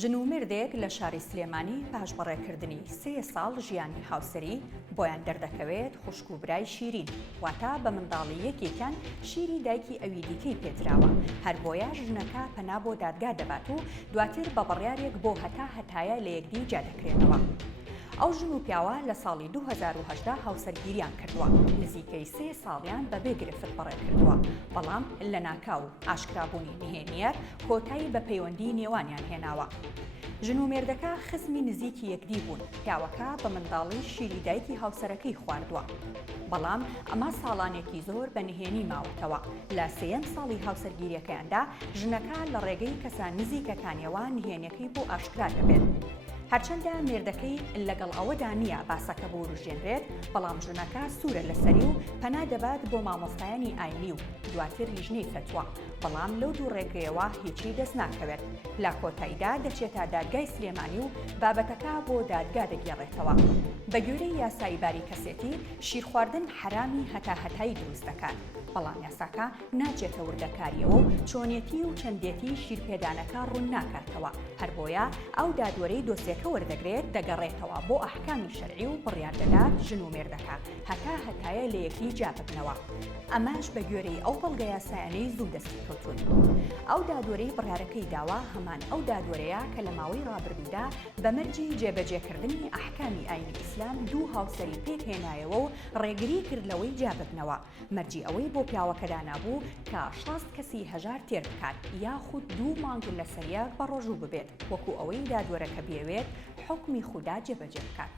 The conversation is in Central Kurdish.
ژن و مردێک لە شاری سلێمانی پاش بەڕێکردنی 3 ساڵ ژیانی هاوسەری بۆیان دەردەکەوێت خوشک و برای شیرین واتە بە منداڵی یەکێکیان شیری دایکی ئەوی دیکەی پێدراوە هەر بۆیە ژنەکە پەنا بۆ دادگا دەبات و دواتر بە بڕیارێک بۆ هەتایە لە یەکدی جا دەکرێنەوە. ئەو ژن و پیاوە لە ساڵی 2018 هاوسەرگیریان کردووە نزیکەی 3 ساڵیان بەبێ گرفت بەڕێ کردووە بەڵام لە ناکاو ئاشکرابوونی نهێنیەر کۆتایی بە پەیوەندی نێوانیان هێناوە. ژن و مێردەکە خزمی نزیکی یەکدی بوون پیاوەکە بە منداڵی شیری دایکی هاوسەرەکەی خواردووە بەڵام ئەمە ساڵانێکی زۆر بە نهێنی ماوەتەوە لە سێەم ساڵی هاوسەرگیریەکەیاندا ژنەکە لە ڕێگەی کەسان نزیکەکانیەوە نهێنیەکەی بۆ ئاشکرا دەبێت. هەرچەندە مێردەکەی لەگەڵ ئەوەدا نییە باسەکە بۆ ڕژێنرێت بەڵام ژنەکە سوورە لەسەری و پەنا دەبات بۆ مامۆستایانی ئاینی و دواتر لیژنەی فتووە بەڵام لەو دوو ڕێگەیەوە هیچی دەست ناکەوێت لە کۆتاییدا دەچێتە دادگای سلێمانی و بابەتەکە بۆ دادگا دەگێڕێتەوە. بە گوێرەی یاسایی باری کەسێتی شیر خواردن حرامی هەتایی دروست دەکات بەڵام یاساکە ناچێتە وردەکاریەوە و چۆنیەتی و چەندێتی شیرپێدانەکە ڕوون ناکاتەوە هەر بۆیە ئەو دادوەرەی دۆسیەکە وەردەگرێت دەگەڕێتەوە بۆ ئەحکامی شەرعی و بڕیار دەدات ژن و مێردەکە هەتایە لە یەکدی جا ببنەوە. ئەماش بە گوێرەی ئەو بەڵگە یاسایانەی زوو دەستی کەوتون. ئەو دادوەرەی بڕیارەکەی داوە هەمان ئەو دادوەرەیە کە لە ماوەی ڕابردوودا بە مەرجی جێبەجێکردنی ئەحکامی ئاینی ئیسلام دوو هاوسەری پێک هێنایەوە و ڕێگری کرد لەوەی جا ببنەوە مەرجی ئەوەی بۆ پیاوەکەدا نابوو کە 6 کەسی هەژار تێر بکات یاخود 2 مانگ لە سەریەک بە ڕۆژوو ببێت وەکو ئەوەی دادوەرەکە بێوێت حکمی خودا جێبەجێ بکات.